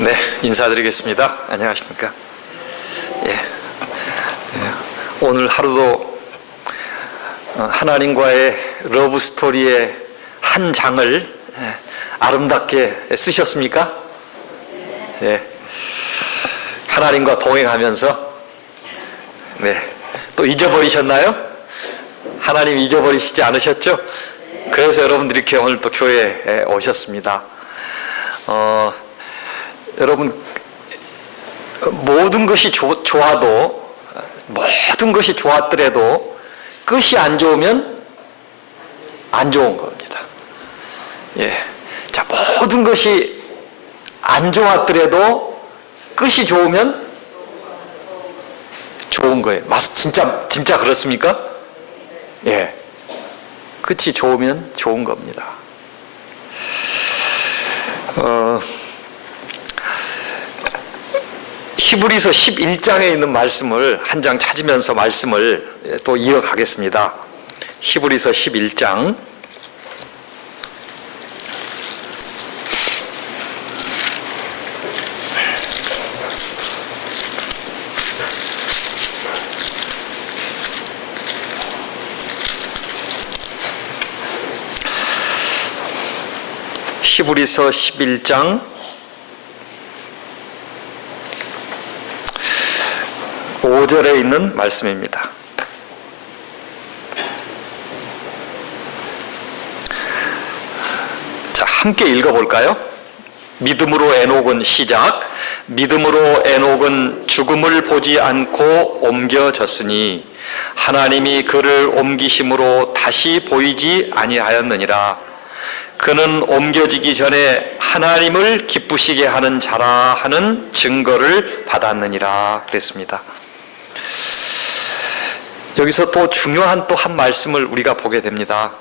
네, 인사드리겠습니다. 안녕하십니까? 오늘 하루도 하나님과의 러브 스토리의 한 장을 아름답게 쓰셨습니까? 하나님과 동행하면서 또 잊어버리셨나요? 하나님 잊어버리시지 않으셨죠? 그래서 여러분들이 이렇게 오늘 또 교회에 오셨습니다. 여러분, 모든 것이 좋아도, 모든 것이 좋았더라도 끝이 안 좋으면 안 좋은 겁니다. 자, 모든 것이 안 좋았더라도 끝이 좋으면 좋은 거예요. 진짜 그렇습니까? 끝이 좋으면 좋은 겁니다. 히브리서 11장에 있는 말씀을 한 장 찾으면서 말씀을 또 이어가겠습니다. 히브리서 11장 히브리서 11장 5절에 있는 말씀입니다. 자, 함께 읽어볼까요? 믿음으로 에녹은 시작. 믿음으로 에녹은 죽음을 보지 않고 옮겨졌으니 하나님이 그를 옮기심으로 다시 보이지 아니하였느니라. 그는 옮겨지기 전에 하나님을 기쁘시게 하는 자라 하는 증거를 받았느니라 그랬습니다. 여기서 또 중요한 또 한 말씀을 우리가 보게 됩니다.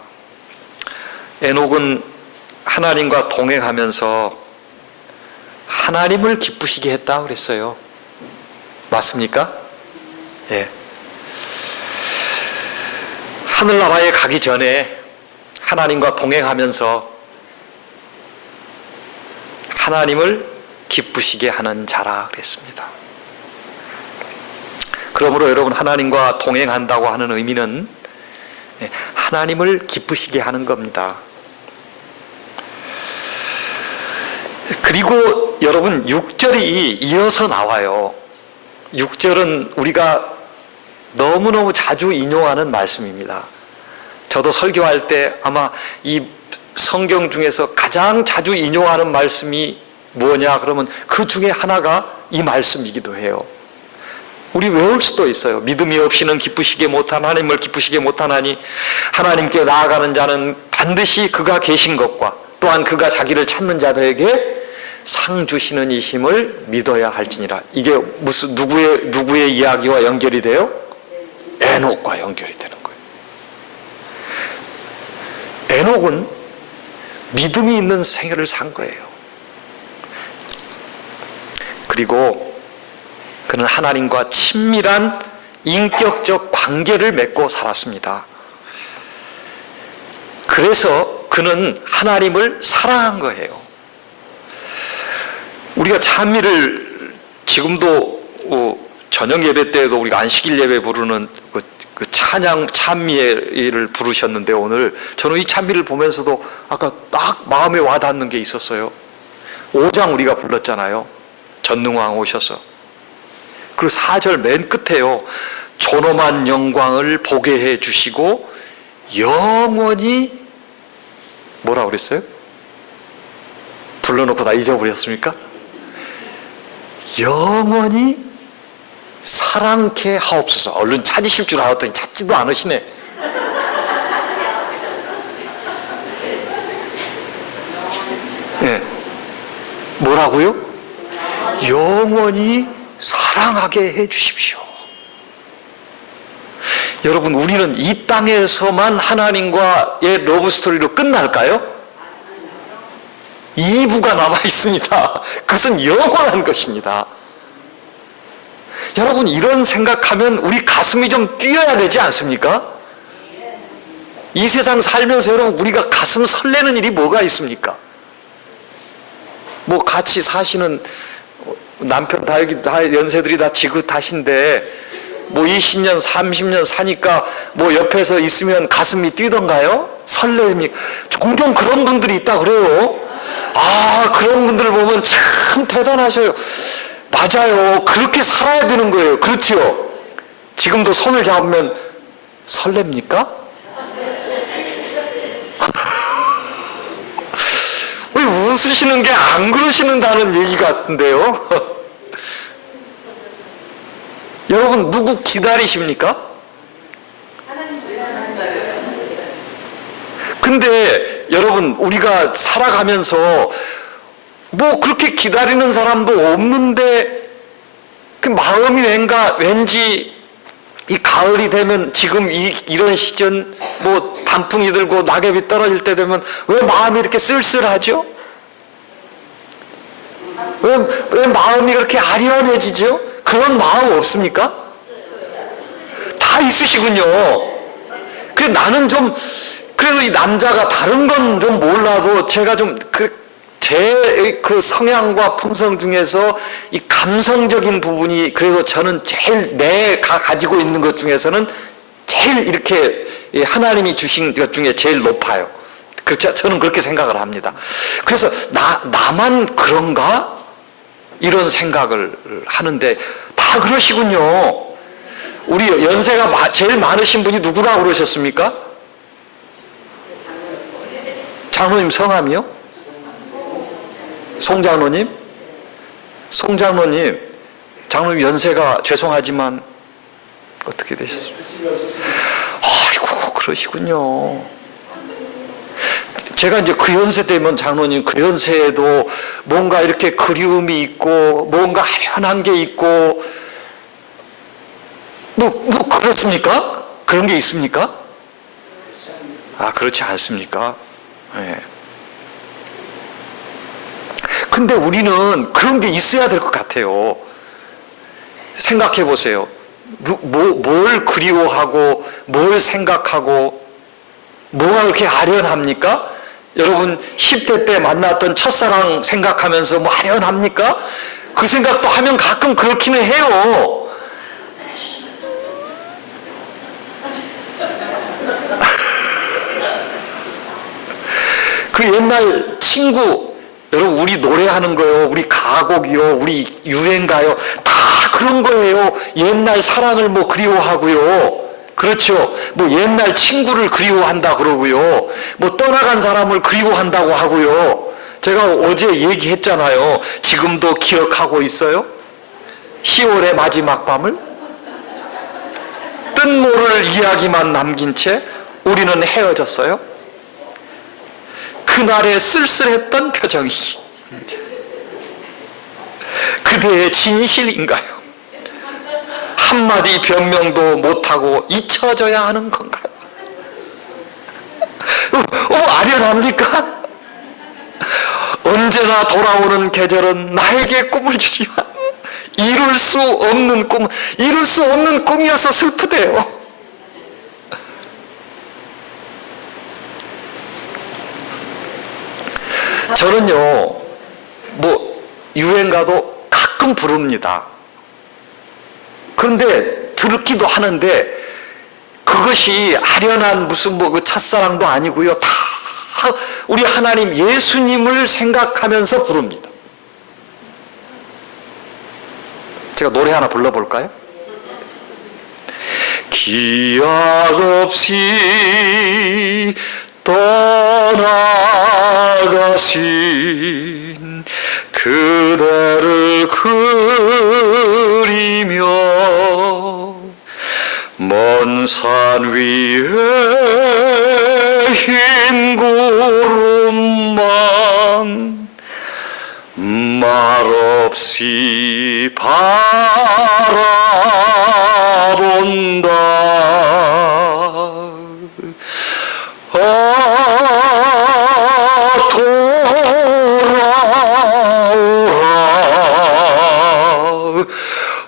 에녹은 하나님과 동행하면서 하나님을 기쁘시게 했다 그랬어요. 맞습니까? 하늘나라에 가기 전에 하나님과 동행하면서 하나님을 기쁘시게 하는 자라 그랬습니다. 그러므로 여러분, 하나님과 동행한다고 하는 의미는 하나님을 기쁘시게 하는 겁니다. 그리고 여러분, 6절이 이어서 나와요. 6절은 우리가 너무너무 자주 인용하는 말씀입니다. 저도 설교할 때 아마 이 성경 중에서 가장 자주 인용하는 말씀이 뭐냐 그러면 그 중에 하나가 이 말씀이기도 해요. 우리 외울 수도 있어요. 믿음이 없이는 기쁘시게 못한 하나님을 기쁘시게 못하나니 하나님께 나아가는 자는 반드시 그가 계신 것과 또한 그가 자기를 찾는 자들에게 상 주시는 이심을 믿어야 할지니라. 이게 무슨 누구의 이야기와 연결이 돼요? 에녹과 연결이 되는 거예요. 에녹은 믿음이 있는 생애를 산 거예요. 그리고 그는 하나님과 친밀한 인격적 관계를 맺고 살았습니다. 그래서 그는 하나님을 사랑한 거예요. 우리가 찬미를 지금도 저녁 예배 때에도 우리가 안식일 예배 부르는 그 찬양 찬미를 부르셨는데, 오늘 저는 이 찬미를 보면서도 아까 딱 마음에 와닿는 게 있었어요. 5장 우리가 불렀잖아요. 전능왕 오셔서. 그리고 4절 맨 끝에요. 존엄한 영광을 보게 해 주시고 영원히 뭐라 그랬어요? 불러놓고 다 잊어버렸습니까? 영원히 사랑케 하옵소서. 얼른 찾으실 줄 알았더니 찾지도 않으시네. 뭐라고요? 영원히 사랑하게 해 주십시오. 여러분, 우리는 이 땅에서만 하나님과의 러브스토리로 끝날까요? 2부가 남아 있습니다. 그것은 영원한 것입니다. 여러분, 이런 생각하면 우리 가슴이 좀 뛰어야 되지 않습니까? 이 세상 살면서 여러분, 우리가 가슴 설레는 일이 뭐가 있습니까? 뭐 같이 사시는 남편 다 여기 다 연세들이 다 지긋하신데 뭐 20년 30년 사니까 뭐 옆에서 있으면 가슴이 뛰던가요? 설레입니까? 종종 그런 분들이 있다 그래요. 아, 그런 분들 보면 참 대단하셔요. 맞아요. 그렇게 살아야 되는 거예요. 그렇지요? 지금도 손을 잡으면 설렙니까? 왜 웃으시는 게 안 그러시는다는 얘기 같은데요? 여러분, 누구 기다리십니까? 근데 여러분, 우리가 살아가면서 뭐 그렇게 기다리는 사람도 없는데 그 마음이 왠지 이 가을이 되면 지금 이런 시즌 뭐 단풍이 들고 낙엽이 떨어질 때 되면 왜 마음이 이렇게 쓸쓸하죠? 왜 마음이 그렇게 아련해지죠? 그런 마음 없습니까? 다 있으시군요. 그래, 나는 좀 그래도 이 남자가 다른 건 좀 몰라도 제가 좀 제 그 성향과 품성 중에서 이 감성적인 부분이 그래도 저는 제일 내가 가지고 있는 것 중에서는 제일 이렇게 하나님이 주신 것 중에 제일 높아요. 그렇죠? 저는 그렇게 생각을 합니다. 그래서 나만 그런가? 이런 생각을 하는데 다 그러시군요. 우리 연세가 제일 많으신 분이 누구라고 그러셨습니까? 장로님 성함이요? 송장로님? 송장로님, 장로님 연세가 죄송하지만 어떻게 되셨습니까? 아이고, 그러시군요. 제가 이제 그 연세 되면 장로님 그 연세에도 뭔가 이렇게 그리움이 있고 뭔가 아련한 게 있고 뭐 그렇습니까? 그런 게 있습니까? 아, 그렇지 않습니까? 네. 근데 우리는 그런 게 있어야 될 것 같아요. 생각해 보세요. 뭘 그리워하고 뭘 생각하고 뭐가 그렇게 아련합니까? 여러분 10대 때 만났던 첫사랑 생각하면서 뭐 아련합니까? 그 생각도 하면 가끔 그렇기는 해요. 그 옛날 친구, 여러분 우리 노래하는 거요, 우리 가곡이요, 우리 유행가요, 다 그런 거예요. 옛날 사랑을 뭐 그리워하고요. 그렇죠. 뭐 옛날 친구를 그리워한다 그러고요. 뭐 떠나간 사람을 그리워한다고 하고요. 제가 어제 얘기했잖아요. 지금도 기억하고 있어요? 10월의 마지막 밤을? 뜬모를 이야기만 남긴 채 우리는 헤어졌어요. 그날의 쓸쓸했던 표정이 그대의 진실인가요? 한마디 변명도 못하고 잊혀져야 하는 건가요? 아련합니까? 언제나 돌아오는 계절은 나에게 꿈을 주지만 이룰 수 없는 꿈이어서 슬프대요. 저는요, 뭐 유행가도 가끔 부릅니다. 그런데 듣기도 하는데 그것이 아련한 무슨 뭐 그 첫사랑도 아니고요. 다 우리 하나님 예수님을 생각하면서 부릅니다. 제가 노래 하나 불러볼까요? 기약 없이 떠나가신 그대를 그리며 먼 산 위에 흰 구름만 말없이 바라본다.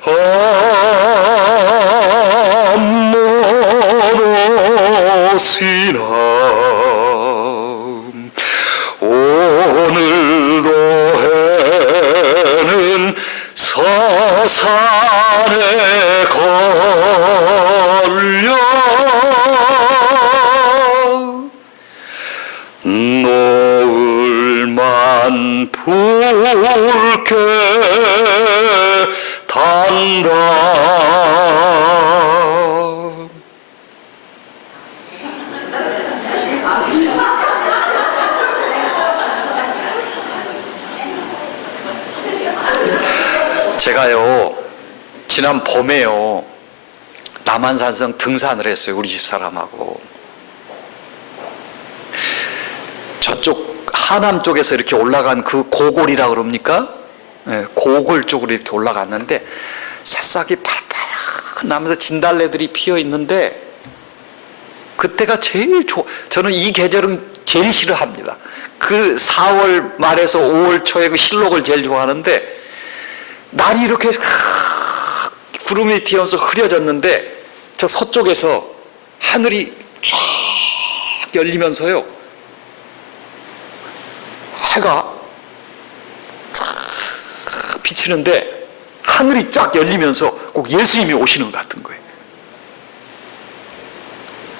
돌아오라 제가요 지난 봄에요 남한산성 등산을 했어요. 우리 집사람하고. 저쪽 하남 쪽에서 이렇게 올라간 그 고골이라 그럽니까? 네, 고골 쪽으로 이렇게 올라갔는데 새싹이 파랗파랗 나면서 진달래들이 피어 있는데 그때가 제일 저는 이 계절은 제일 싫어합니다. 그 4월 말에서 5월 초에 그 실록을 제일 좋아하는데 날이 이렇게 구름이 튀어서 흐려졌는데 저 서쪽에서 하늘이 쫙 열리면서요 해가 쫙 비치는데 하늘이 쫙 열리면서 꼭 예수님이 오시는 것 같은 거예요.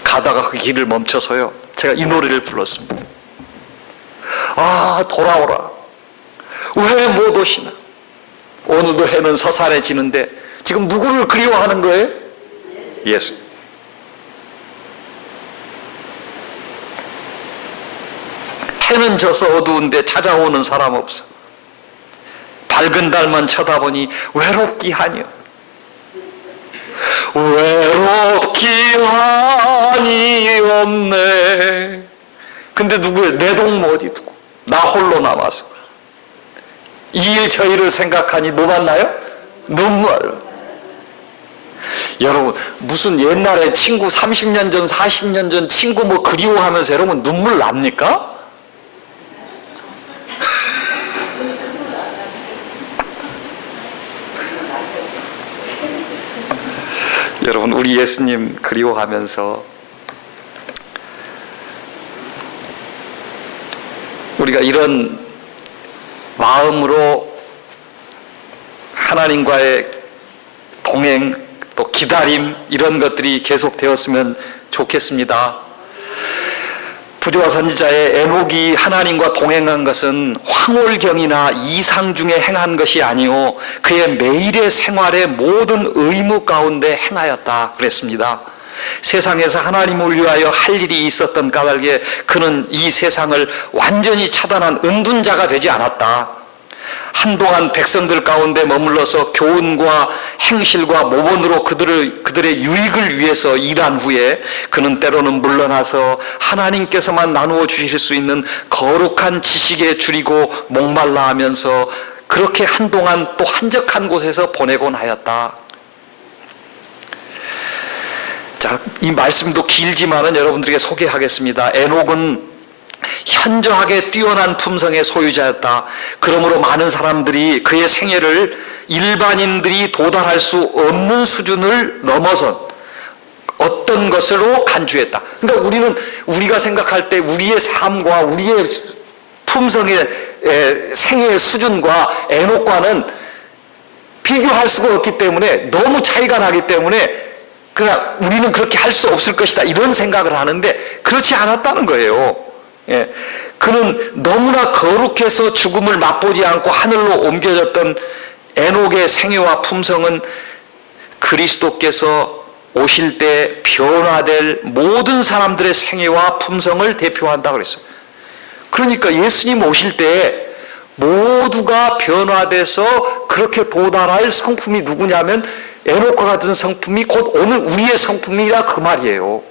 가다가 그 길을 멈춰서요 제가 이 노래를 불렀습니다. 아 돌아오라 왜 못 오시나. 오늘도 해는 서산에 지는데 지금 누구를 그리워하는 거예요? 예수. 해는 져서 어두운데 찾아오는 사람 없어. 밝은 달만 쳐다보니 외롭기 하니요. 외롭기 하니 없네. 근데 누구예요? 내 동무 어디 두고 나 홀로 남아서 이 일 저 일을 생각하니 뭐 만나요? 눈물. 여러분 무슨 옛날에 친구 30년 전 40년 전 친구 뭐 그리워하면서 여러분 눈물 납니까? 여러분 우리 예수님 그리워하면서 우리가 이런 마음으로 하나님과의 동행 또 기다림 이런 것들이 계속되었으면 좋겠습니다. 부조와 선지자의 에녹이 하나님과 동행한 것은 황홀경이나 이상 중에 행한 것이 아니요 그의 매일의 생활의 모든 의무 가운데 행하였다 그랬습니다. 세상에서 하나님을 위하여 할 일이 있었던 까닭에 그는 이 세상을 완전히 차단한 은둔자가 되지 않았다. 한동안 백성들 가운데 머물러서 교훈과 행실과 모본으로 그들의 유익을 위해서 일한 후에 그는 때로는 물러나서 하나님께서만 나누어 주실 수 있는 거룩한 지식에 줄이고 목말라 하면서 그렇게 한동안 또 한적한 곳에서 보내곤 하였다. 자, 이 말씀도 길지만은 여러분들에게 소개하겠습니다. 에녹은 현저하게 뛰어난 품성의 소유자였다. 그러므로 많은 사람들이 그의 생애를 일반인들이 도달할 수 없는 수준을 넘어선 어떤 것으로 간주했다. 그러니까 우리가 생각할 때 우리의 삶과 우리의 품성의 생애의 수준과 에녹과는 비교할 수가 없기 때문에 너무 차이가 나기 때문에 그냥 우리는 그렇게 할 수 없을 것이다 이런 생각을 하는데 그렇지 않았다는 거예요. 예. 그는 너무나 거룩해서 죽음을 맛보지 않고 하늘로 옮겨졌던 에녹의 생애와 품성은 그리스도께서 오실 때 변화될 모든 사람들의 생애와 품성을 대표한다고 그랬어요. 그러니까 예수님 오실 때 모두가 변화돼서 그렇게 도달할 성품이 누구냐면 에녹과 같은 성품이 곧 오늘 우리의 성품이라 그 말이에요.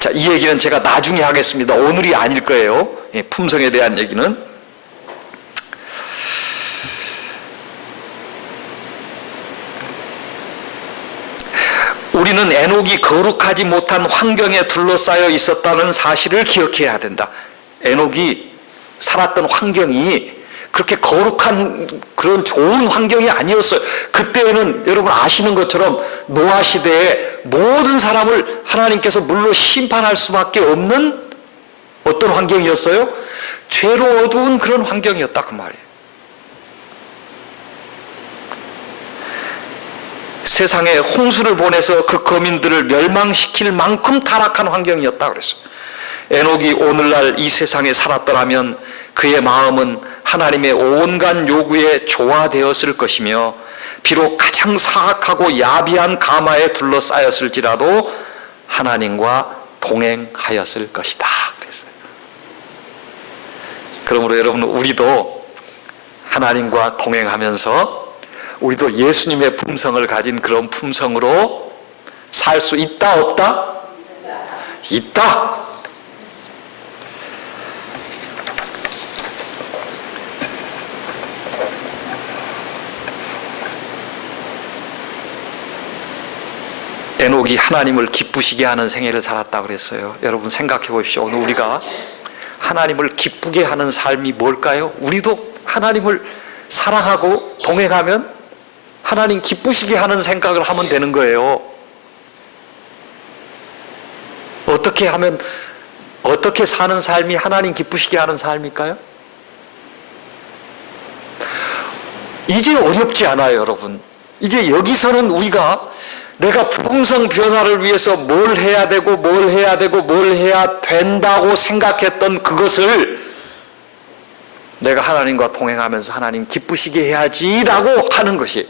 자, 이 얘기는 제가 나중에 하겠습니다. 오늘이 아닐 거예요. 품성에 대한 얘기는. 우리는 에녹이 거룩하지 못한 환경에 둘러싸여 있었다는 사실을 기억해야 된다. 에녹이 살았던 환경이 그렇게 거룩한 그런 좋은 환경이 아니었어요. 그때는 여러분 아시는 것처럼 노아 시대에 모든 사람을 하나님께서 물로 심판할 수밖에 없는 어떤 환경이었어요? 죄로 어두운 그런 환경이었다 그 말이에요. 세상에 홍수를 보내서 그 거민들을 멸망시킬 만큼 타락한 환경이었다 그랬어요. 에녹이 오늘날 이 세상에 살았더라면 그의 마음은 하나님의 온갖 요구에 조화되었을 것이며 비록 가장 사악하고 야비한 가마에 둘러싸였을지라도 하나님과 동행하였을 것이다 그랬어요. 그러므로 여러분 우리도 하나님과 동행하면서 우리도 예수님의 품성을 가진 그런 품성으로 살 수 있다, 없다? 있다. 에녹이 하나님을 기쁘시게 하는 생애를 살았다고 그랬어요. 여러분 생각해 보십시오. 오늘 우리가 하나님을 기쁘게 하는 삶이 뭘까요? 우리도 하나님을 사랑하고 동행하면 하나님 기쁘시게 하는 생각을 하면 되는 거예요. 어떻게 하면, 어떻게 사는 삶이 하나님 기쁘시게 하는 삶일까요? 이제 어렵지 않아요, 여러분. 이제 여기서는 우리가 내가 품성 변화를 위해서 뭘 해야 되고 뭘 해야 되고 뭘 해야 된다고 생각했던 그것을 내가 하나님과 동행하면서 하나님 기쁘시게 해야지라고 하는 것이,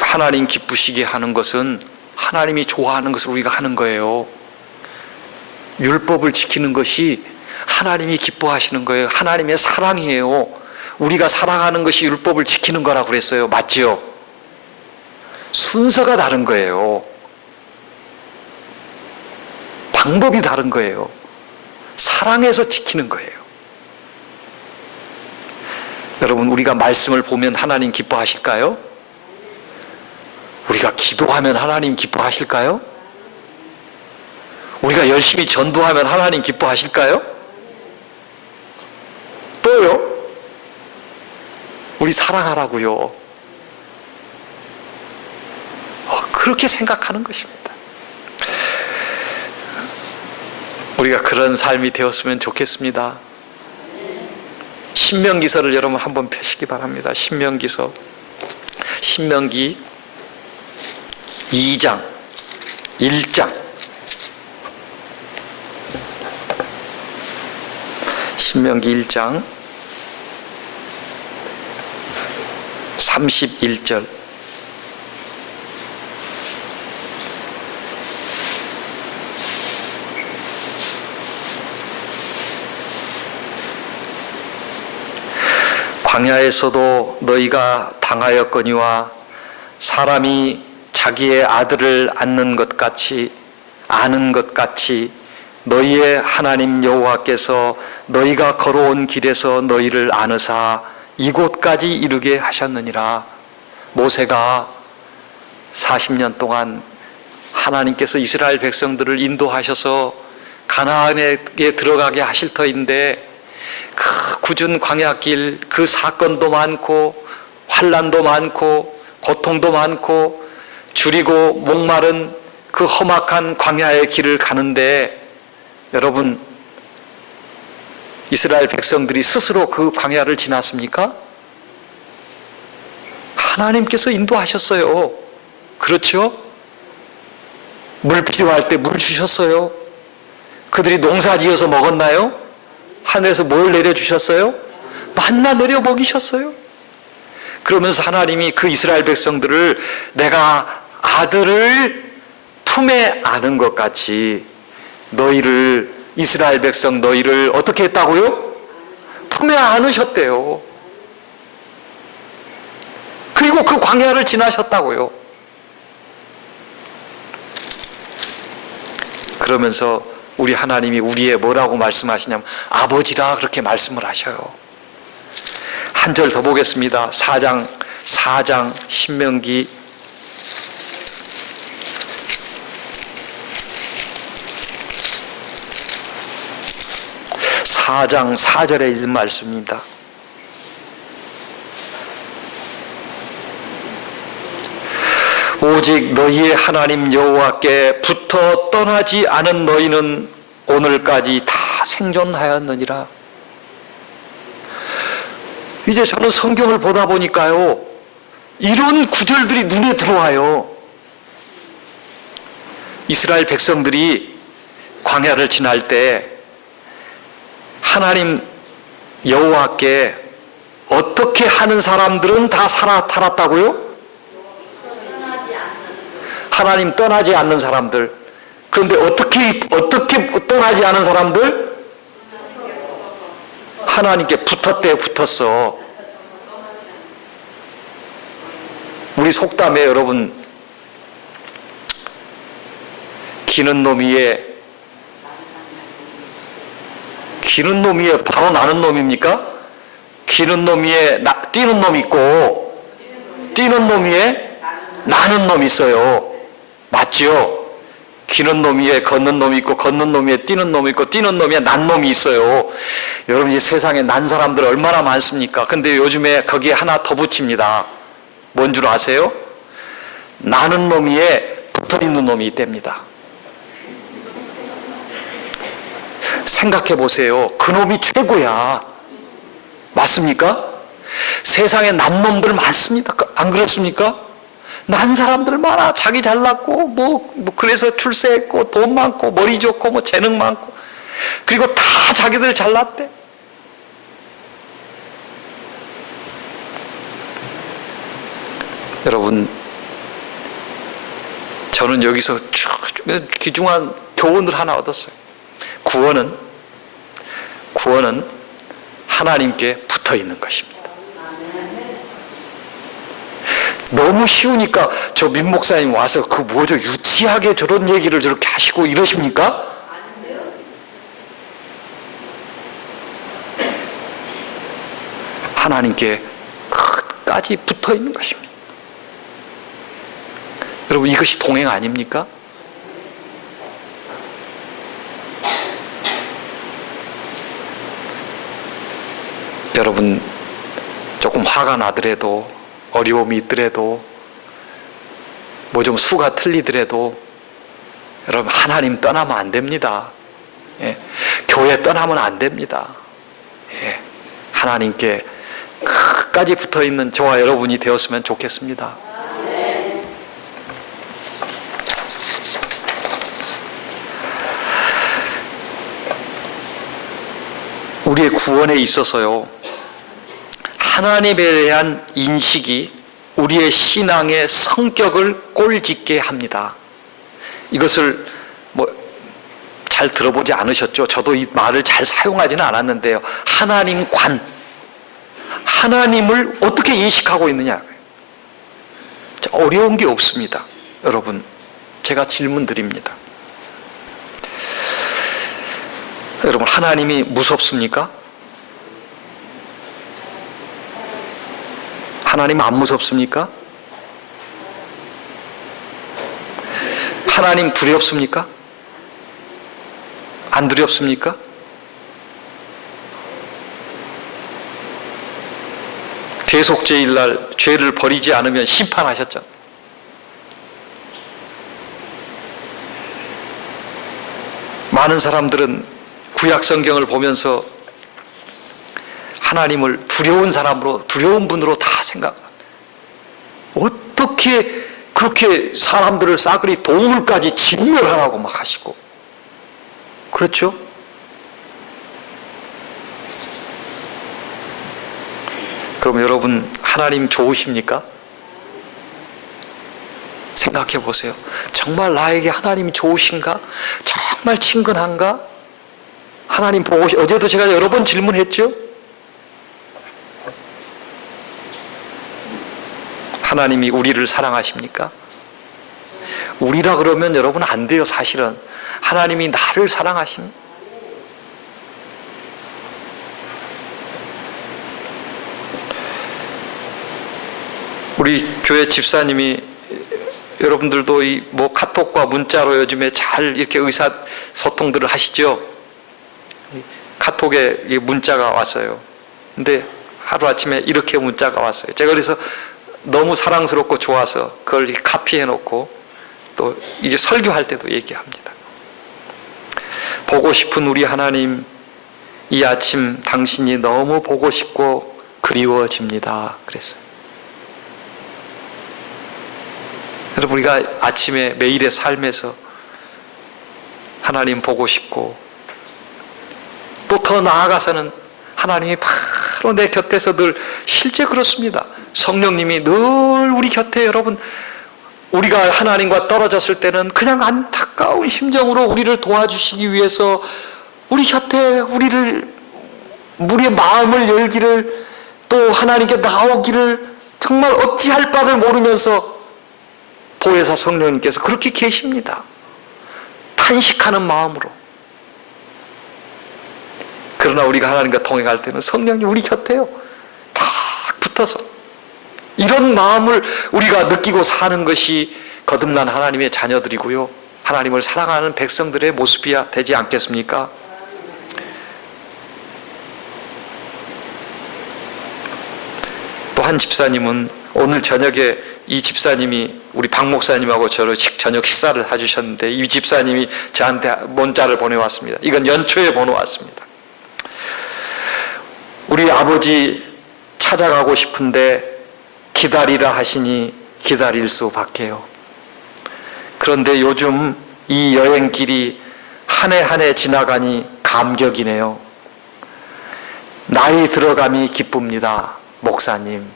하나님 기쁘시게 하는 것은 하나님이 좋아하는 것을 우리가 하는 거예요. 율법을 지키는 것이 하나님이 기뻐하시는 거예요. 하나님의 사랑이에요. 우리가 사랑하는 것이 율법을 지키는 거라고 그랬어요. 맞지요? 순서가 다른 거예요. 방법이 다른 거예요. 사랑해서 지키는 거예요. 여러분, 우리가 말씀을 보면 하나님 기뻐하실까요? 우리가 기도하면 하나님 기뻐하실까요? 우리가 열심히 전도하면 하나님 기뻐하실까요? 또요? 우리 사랑하라고요. 그렇게 생각하는 것입니다. 우리가 그런 삶이 되었으면 좋겠습니다. 신명기서를 여러분 한번 펴시기 바랍니다. 신명기서, 신명기 2장 1장, 신명기 1장 31절. 광야에서도 너희가 당하였거니와 사람이 자기의 아들을 아는 것 같이 너희의 하나님 여호와께서 너희가 걸어온 길에서 너희를 아느사 이곳까지 이르게 하셨느니라. 모세가 40년 동안 하나님께서 이스라엘 백성들을 인도하셔서 가나안에 들어가게 하실 터인데 그 굳은 광야길, 그 사건도 많고 환난도 많고 고통도 많고 줄이고 목마른 그 험악한 광야의 길을 가는데, 여러분, 이스라엘 백성들이 스스로 그 광야를 지났습니까? 하나님께서 인도하셨어요. 그렇죠? 물 필요할 때 물 주셨어요. 그들이 농사 지어서 먹었나요? 하늘에서 뭘 내려주셨어요? 만나 내려 먹이셨어요. 그러면서 하나님이 그 이스라엘 백성들을 내가 아들을 품에 안은 것 같이 너희를, 이스라엘 백성 너희를 어떻게 했다고요? 품에 안으셨대요. 그리고 그 광야를 지나셨다고요. 그러면서 우리 하나님이 우리의 뭐라고 말씀하시냐면 아버지라 그렇게 말씀을 하셔요. 한 절 더 보겠습니다. 4장 신명기 4장 4절에 있는 말씀입니다. 오직 너희의 하나님 여호와께 붙어 떠나지 않은 너희는 오늘까지 다 생존하였느니라. 이제 저는 성경을 보다 보니까요, 이런 구절들이 눈에 들어와요. 이스라엘 백성들이 광야를 지날 때 하나님 여호와께 어떻게 하는 사람들은 다 살았다고요? 하나님 떠나지 않는 사람들. 그런데 어떻게 떠나지 않은 사람들? 하나님께 붙었대, 붙었어. 우리 속담에 여러분, 기는 놈 위에 바로 나는 놈입니까? 기는 놈 위에 뛰는 놈 있고, 뛰는 놈 위에 나는 놈 있어요. 맞죠? 기는 놈 위에 걷는 놈이 있고, 걷는 놈 위에 뛰는 놈이 있고, 뛰는 놈 위에 난 놈이 있어요. 여러분, 이 세상에 난 사람들 얼마나 많습니까? 근데 요즘에 거기에 하나 더 붙입니다. 뭔 줄 아세요? 나는 놈 위에 붙어 있는 놈이 있답니다. 생각해 보세요. 그 놈이 최고야. 맞습니까? 세상에 난 놈들 많습니다. 안 그렇습니까? 난 사람들 많아. 자기 잘났고, 그래서 출세했고, 돈 많고, 머리 좋고, 재능 많고. 그리고 다 자기들 잘났대. 여러분, 저는 여기서 귀중한 교훈을 하나 얻었어요. 구원은 하나님께 붙어 있는 것입니다. 너무 쉬우니까 저 민 목사님 와서 그 뭐죠? 유치하게 저런 얘기를 저렇게 하시고 이러십니까? 하나님께 끝까지 붙어 있는 것입니다. 여러분, 이것이 동행 아닙니까? 여러분, 조금 화가 나더라도, 어려움이 있더라도, 뭐 좀 수가 틀리더라도, 여러분, 하나님 떠나면 안 됩니다. 예. 교회 떠나면 안 됩니다. 예. 하나님께 끝까지 붙어 있는 저와 여러분이 되었으면 좋겠습니다. 우리의 구원에 있어서요, 하나님에 대한 인식이 우리의 신앙의 성격을 꼴짓게 합니다. 이것을 잘 들어보지 않으셨죠? 저도 이 말을 잘 사용하지는 않았는데요. 하나님관, 하나님을 어떻게 인식하고 있느냐. 어려운 게 없습니다. 여러분, 제가 질문 드립니다. 여러분, 하나님이 무섭습니까? 하나님 안 무섭습니까? 하나님 두렵습니까? 안 두렵습니까? 대속죄일 날 죄를 버리지 않으면 심판하셨잖아요. 많은 사람들은 구약 성경을 보면서 하나님을 두려운 사람으로, 두려운 분으로 다 생각합니다. 어떻게 그렇게 사람들을 싸그리 동물까지 진멸하라고 막 하시고. 그렇죠? 그럼 여러분, 하나님 좋으십니까? 생각해 보세요. 정말 나에게 하나님이 좋으신가? 정말 친근한가? 하나님 보고, 어제도 제가 여러 번 질문했죠? 하나님이 우리를 사랑하십니까? 우리라 그러면 여러분 안 돼요, 사실은. 하나님이 나를 사랑하십니다. 우리 교회 집사님이, 여러분들도 카톡과 문자로 요즘에 잘 이렇게 의사소통들을 하시죠? 카톡에 문자가 왔어요. 근데 하루아침에 이렇게 문자가 왔어요. 제가 그래서 너무 사랑스럽고 좋아서 그걸 이렇게 카피해 놓고 또 이제 설교할 때도 얘기합니다. 보고 싶은 우리 하나님, 이 아침 당신이 너무 보고 싶고 그리워집니다. 그랬어요. 여러분, 우리가 아침에 매일의 삶에서 하나님 보고 싶고, 또 더 나아가서는 하나님이 바로 내 곁에서 늘, 실제 그렇습니다. 성령님이 늘 우리 곁에, 여러분, 우리가 하나님과 떨어졌을 때는 그냥 안타까운 심정으로 우리를 도와주시기 위해서 우리 곁에 우리를 우리의 마음을 열기를, 또 하나님께 나오기를 정말 어찌할 바를 모르면서 보혜사 성령님께서 그렇게 계십니다. 탄식하는 마음으로. 그러나 우리가 하나님과 동행할 때는 성령이 우리 곁에요. 탁 붙어서. 이런 마음을 우리가 느끼고 사는 것이 거듭난 하나님의 자녀들이고요, 하나님을 사랑하는 백성들의 모습이야 되지 않겠습니까? 또 한 집사님은 오늘 저녁에, 이 집사님이 우리 박 목사님하고 저를 저녁 식사를 해주셨는데, 이 집사님이 저한테 문자를 보내왔습니다. 이건 연초에 보내왔습니다. 우리 아버지 찾아가고 싶은데 기다리라 하시니 기다릴 수밖에요. 그런데 요즘 이 여행길이 한 해 한 해 지나가니 감격이네요. 나이 들어감이 기쁩니다, 목사님.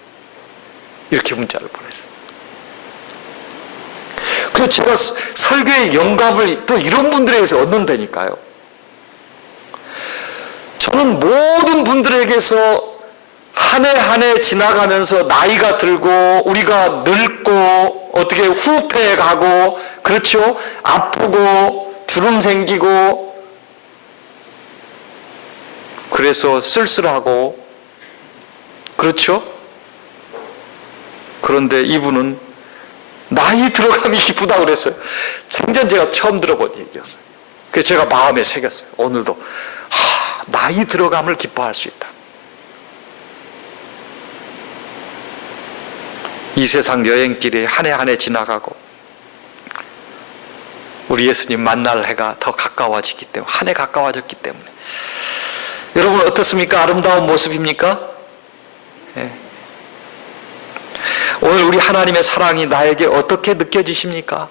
이렇게 문자를 보냈어요. 그래서 제가 설교의 영감을 또 이런 분들에게서 얻는다니까요. 저는 모든 분들에게서 한 해 한 해 지나가면서 나이가 들고 우리가 늙고 어떻게 후패해 가고, 그렇죠? 아프고 주름 생기고, 그래서 쓸쓸하고, 그렇죠? 그런데 이분은 나이 들어감이 기쁘다고 그랬어요. 생전 제가 처음 들어본 얘기였어요. 그래서 제가 마음에 새겼어요. 오늘도 나이 들어감을 기뻐할 수 있다. 이 세상 여행길이 한 해 한 해 지나가고 우리 예수님 만날 해가 더 가까워지기 때문에, 한 해 가까워졌기 때문에. 여러분 어떻습니까? 아름다운 모습입니까? 네. 오늘 우리 하나님의 사랑이 나에게 어떻게 느껴지십니까?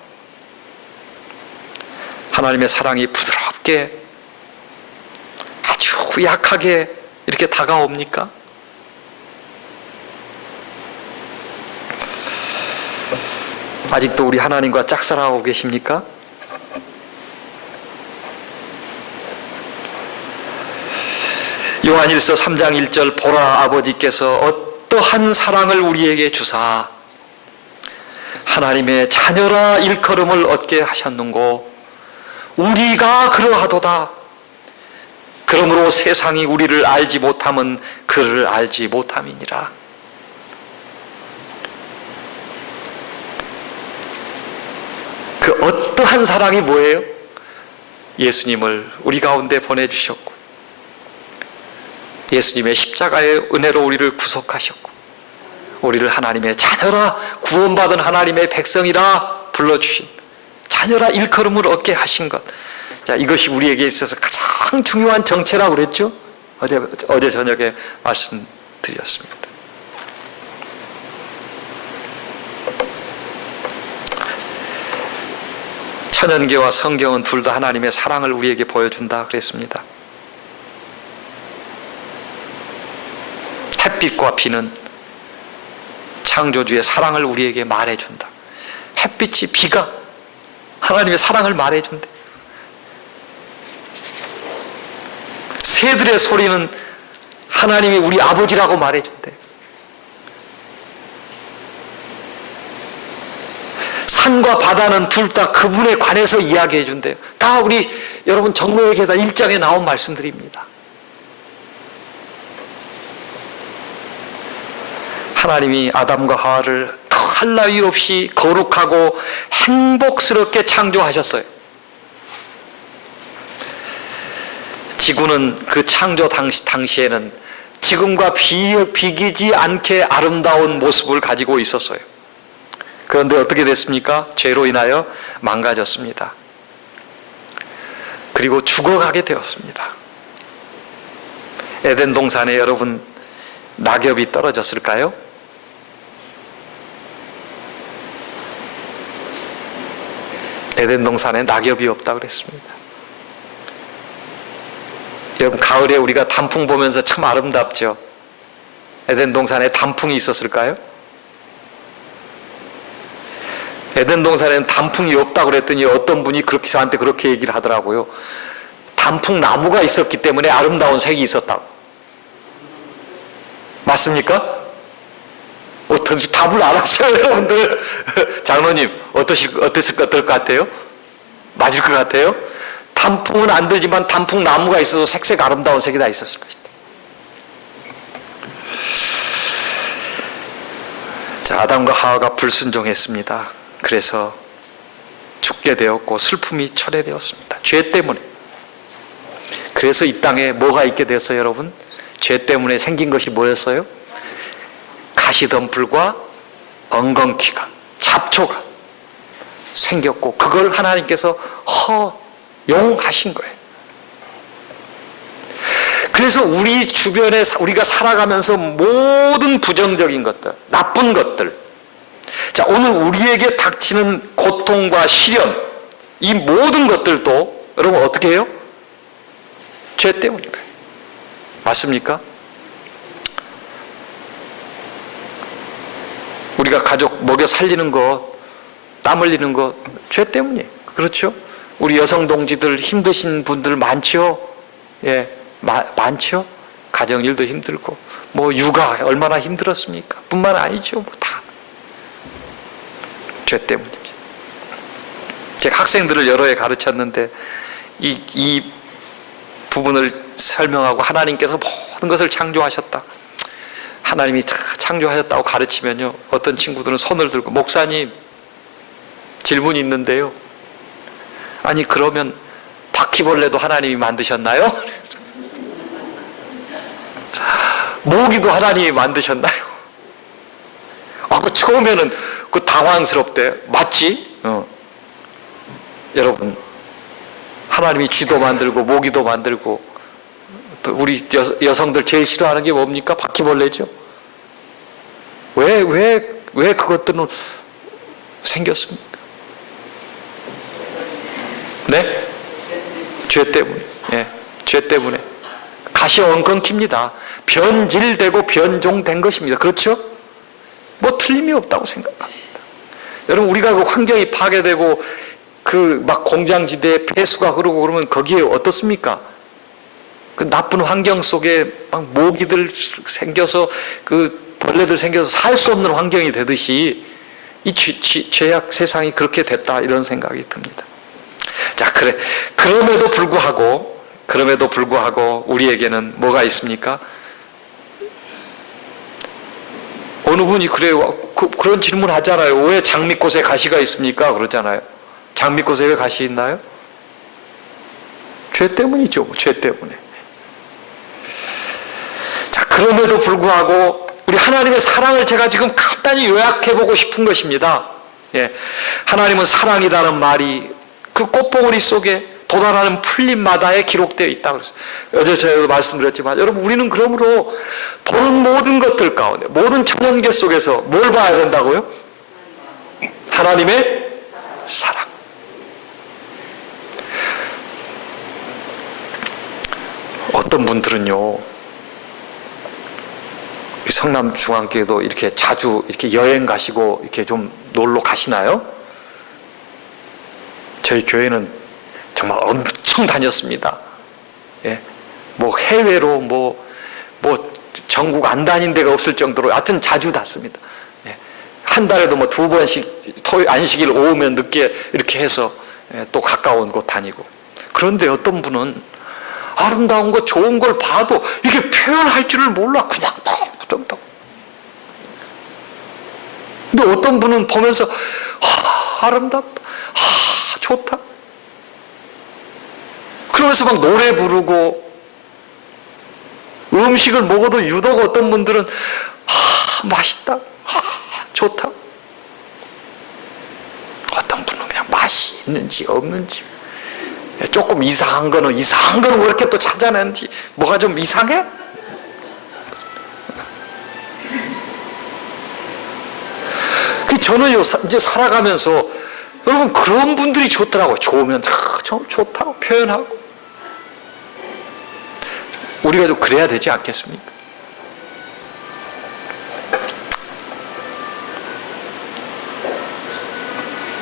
하나님의 사랑이 부드럽게, 아주 약하게 이렇게 다가옵니까? 아직도 우리 하나님과 짝사랑하고 계십니까? 요한일서 3장 1절, 보라 아버지께서 어떠한 사랑을 우리에게 주사 하나님의 자녀라 일컬음을 얻게 하셨는고 우리가 그러하도다. 그러므로 세상이 우리를 알지 못함은 그를 알지 못함이니라. 그 어떠한 사랑이 뭐예요? 예수님을 우리 가운데 보내주셨고, 예수님의 십자가의 은혜로 우리를 구속하셨고, 우리를 하나님의 자녀라, 구원받은 하나님의 백성이라 불러주신, 자녀라 일컬음을 얻게 하신 것. 자, 이것이 우리에게 있어서 가장 중요한 정체라고 그랬죠? 어제 저녁에 말씀드렸습니다. 천연계와 성경은 둘 다 하나님의 사랑을 우리에게 보여준다 그랬습니다. 햇빛과 비는 창조주의 사랑을 우리에게 말해준다. 햇빛이, 비가 하나님의 사랑을 말해준대. 새들의 소리는 하나님이 우리 아버지라고 말해준대. 산과 바다는 둘 다 그분에 관해서 이야기해준대요. 다 우리 여러분 정로에게다 1장에 나온 말씀들입니다. 하나님이 아담과 하와를 더할 나위 없이 거룩하고 행복스럽게 창조하셨어요. 지구는 그 창조 당시에는 지금과 비기지 않게 아름다운 모습을 가지고 있었어요. 그런데 어떻게 됐습니까? 죄로 인하여 망가졌습니다. 그리고 죽어가게 되었습니다. 에덴 동산에 여러분 낙엽이 떨어졌을까요? 에덴 동산에 낙엽이 없다고 그랬습니다. 여러분 가을에 우리가 단풍 보면서 참 아름답죠? 에덴 동산에 단풍이 있었을까요? 에덴 동산에는 단풍이 없다고 그랬더니 어떤 분이 그렇게 저한테 그렇게 얘기를 하더라고요. 단풍 나무가 있었기 때문에 아름다운 색이 있었다고. 맞습니까? 답을 안 하세요, 여러분들. 장로님, 어떨 것 같아요? 맞을 것 같아요? 단풍은 안 들지만 단풍 나무가 있어서 색색 아름다운 색이 다 있었을 것이다. 자, 아담과 하와가 불순종했습니다. 그래서 죽게 되었고 슬픔이 초래되었습니다. 죄 때문에. 그래서 이 땅에 뭐가 있게 되었어요, 여러분? 죄 때문에 생긴 것이 뭐였어요? 가시덤불과 엉겅퀴가, 잡초가 생겼고 그걸 하나님께서 허용하신 거예요. 그래서 우리 주변에 우리가 살아가면서 모든 부정적인 것들, 나쁜 것들, 자, 오늘 우리에게 닥치는 고통과 시련, 이 모든 것들도 여러분 어떻게 해요? 죄 때문인 거예요. 맞습니까? 우리가 가족 먹여 살리는 거, 땀 흘리는 거, 죄 때문이에요. 그렇죠? 우리 여성 동지들 힘드신 분들 많죠? 예, 많죠? 가정일도 힘들고, 뭐 육아 얼마나 힘들었습니까? 뿐만 아니죠. 뭐 다. 죄 때문입니다. 제가 학생들을 여러 해 가르쳤는데, 이 부분을 설명하고 하나님께서 모든 것을 창조하셨다. 하나님이 다 창조하셨다고 가르치면요, 어떤 친구들은 손을 들고, 목사님, 질문이 있는데요. 아니, 그러면 바퀴벌레도 하나님이 만드셨나요? 모기도 하나님이 만드셨나요? 그 처음에는 그 당황스럽대. 맞지? 여러분, 하나님이 쥐도 만들고 모기도 만들고, 또 우리 여성들 제일 싫어하는 게 뭡니까? 바퀴벌레죠. 왜 그것들은 생겼습니까? 네? 죄 때문에. 예, 죄 때문에. 가시 엉겅퀴입니다. 변질되고 변종된 것입니다. 그렇죠? 뭐 틀림이 없다고 생각합니다. 여러분, 우리가 그 환경이 파괴되고 그 막 공장지대에 폐수가 흐르고 그러면 거기에 어떻습니까? 그 나쁜 환경 속에 막 모기들 생겨서 그 벌레들 생겨서 살 수 없는 환경이 되듯이 이 죄악 세상이 그렇게 됐다, 이런 생각이 듭니다. 자, 그럼에도 불구하고 우리에게는 뭐가 있습니까? 어느 분이 그래요. 그런 질문 하잖아요. 왜 장미꽃에 가시가 있습니까? 그러잖아요. 장미꽃에 왜 가시 있나요? 죄 때문이죠. 죄 때문에. 자, 그럼에도 불구하고 우리 하나님의 사랑을 제가 지금 간단히 요약해보고 싶은 것입니다. 예, 하나님은 사랑이라는 말이 그 꽃봉오리 속에 도달하는 풀잎마다에 기록되어 있다고 그랬어요. 어제 제가 말씀드렸지만, 여러분, 우리는 그러므로 보는 모든 것들 가운데, 모든 천연계 속에서 뭘 봐야 된다고요? 하나님의 사랑. 어떤 분들은요, 성남중앙교회도 이렇게 자주 이렇게 여행 가시고 이렇게 좀 놀러 가시나요? 저희 교회는 정말 엄청 다녔습니다. 예, 뭐 해외로 뭐 전국 안 다닌 데가 없을 정도로 하여튼 자주 갔습니다. 예, 한 달에도 뭐 2번씩 안식일 오후면 늦게 이렇게 해서 또 가까운 곳 다니고. 그런데 어떤 분은 아름다운 거 좋은 걸 봐도 이게 표현할 줄을 몰라. 그냥 너무. 근데 어떤 분은 보면서 아름답다, 좋다, 그러면서 막 노래 부르고, 음식을 먹어도 유독 어떤 분들은 맛있다, 좋다. 어떤 분은 그냥 맛이 있는지 없는지, 조금 이상한 거는 왜 이렇게 또 찾아내는지, 뭐가 좀 이상해? 저는 이제 살아가면서, 여러분, 그런 분들이 좋더라고요. 좋으면 좋다고 표현하고. 우리가 좀 그래야 되지 않겠습니까?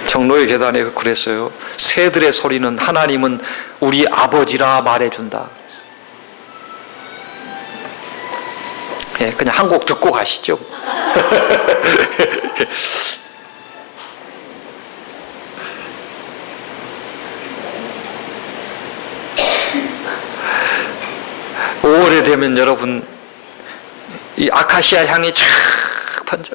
정로의 계단에 그랬어요. 새들의 소리는 하나님은 우리 아버지라 말해준다. 예, 그냥 한 곡 듣고 가시죠. (5월에) 되면 여러분 이 아카시아 향이 쫙 번져.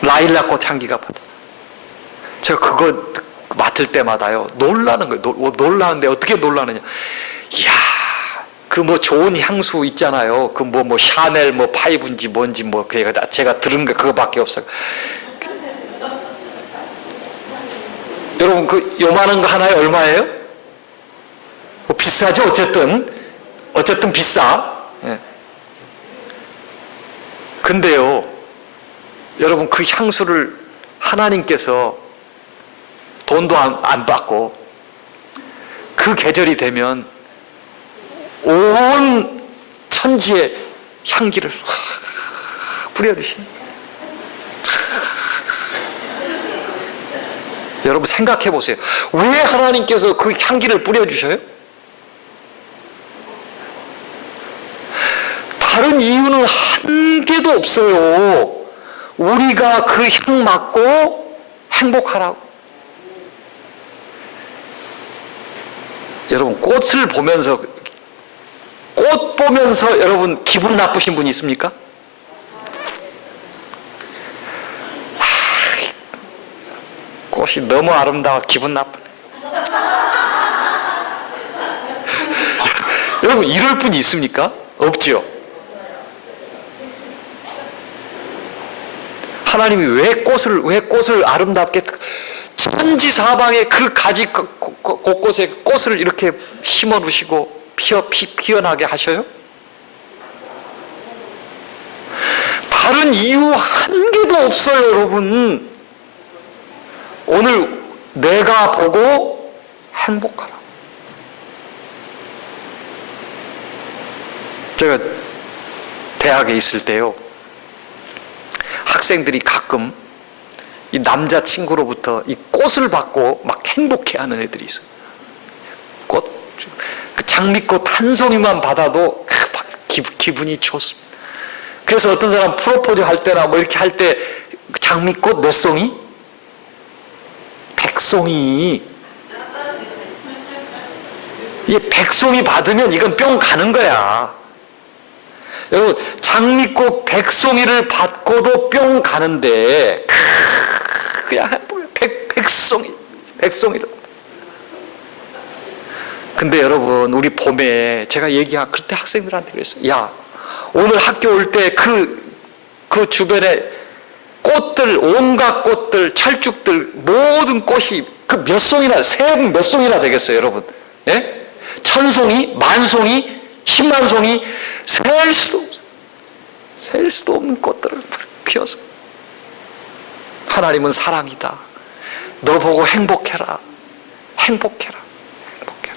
라일락꽃 향기가 번져. 제가 그거 맡을 때마다요 놀라는 거예요. 놀라는데 어떻게 놀라느냐. 이야, 그 뭐 좋은 향수 있잖아요. 그 뭐 샤넬 뭐 파이브인지 뭔지 뭐 제가 들은 게 그거밖에 없어요. 여러분 그 요만한 거 하나에 얼마예요? 뭐 비싸죠. 어쨌든 비싸. 예. 근데요, 여러분 그 향수를 하나님께서 돈도 안 받고 그 계절이 되면 온 천지에 향기를 뿌려주시는. 여러분 생각해 보세요. 왜 하나님께서 그 향기를 뿌려주셔요? 다른 이유는 한 개도 없어요. 우리가 그 향 맡고 행복하라고. 여러분 꽃을 보면서, 꽃 보면서 여러분 기분 나쁘신 분 있습니까? 꽃이 너무 아름다워 기분 나쁘네. 여러분 이럴 분이 있습니까? 없죠. 하나님이 왜 꽃을 아름답게 천지사방에 그 가지 곳곳에 꽃을 이렇게 심어 놓으시고 피어나게 하셔요? 다른 이유 한 개도 없어요, 여러분. 오늘 내가 보고 행복하라. 제가 대학에 있을 때요, 학생들이 가끔 이 남자친구로부터 이 꽃을 받고 막 행복해하는 애들이 있어요. 그 장미꽃 한 송이만 받아도 기분이 좋습니다. 그래서 어떤 사람 프로포즈 할 때나 뭐 이렇게 할 때 장미꽃 몇 송이? 100송이. 이게 100송이 받으면 이건 뿅 가는 거야. 여러분 장미꽃 100송이를 받고도 뿅 가는데 그냥 100송이를. 근데 여러분 우리 봄에 제가 그때 학생들한테 그랬어요. 야, 오늘 학교 올 때 그 주변에 꽃들, 온갖 꽃들, 철쭉들, 모든 꽃이 그 몇 송이나, 세금 몇 송이나 되겠어요, 여러분? 예? 1000송이, 10,000송이, 100,000송이, 셀 수도 없는 꽃들을 피워서. 하나님은 사랑이다. 너 보고 행복해라. 행복해라. 행복해라.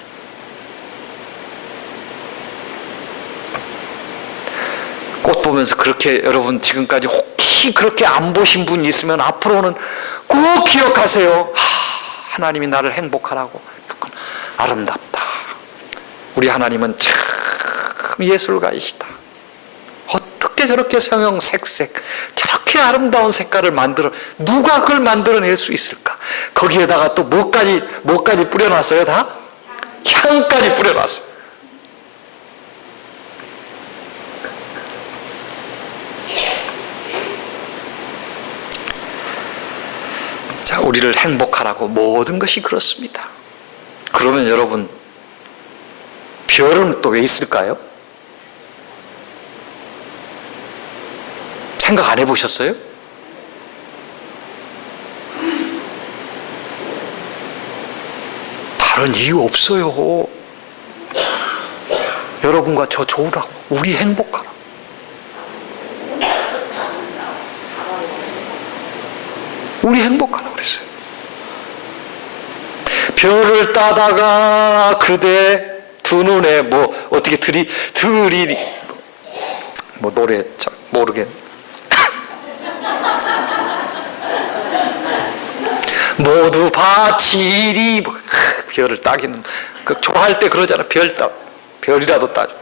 꽃 보면서 그렇게 여러분 지금까지 혹시 그렇게 안 보신 분 있으면 앞으로는 꼭 기억하세요. 하나님이 나를 행복하라고. 아름답다. 우리 하나님은 참 예술가이시다. 어떻게 저렇게 성형색색 저렇게 아름다운 색깔을 누가 그걸 만들어낼 수 있을까? 거기에다가 또 뭐까지 뿌려놨어요? 다? 향까지 뿌려놨어요. 자, 우리를 행복하라고 모든 것이 그렇습니다. 그러면 여러분 별은 또 왜 있을까요? 생각 안 해보셨어요? 다른 이유 없어요. 여러분과 저 좋으라고, 우리 행복하라고. 우리 행복하라고 그랬어요. 별을 따다가 그대 두 눈에 어떻게 노래 잘 모르겠네. 모두 바치리 별을 따기는 좋아할 때 그러잖아. 별이라도 따줘.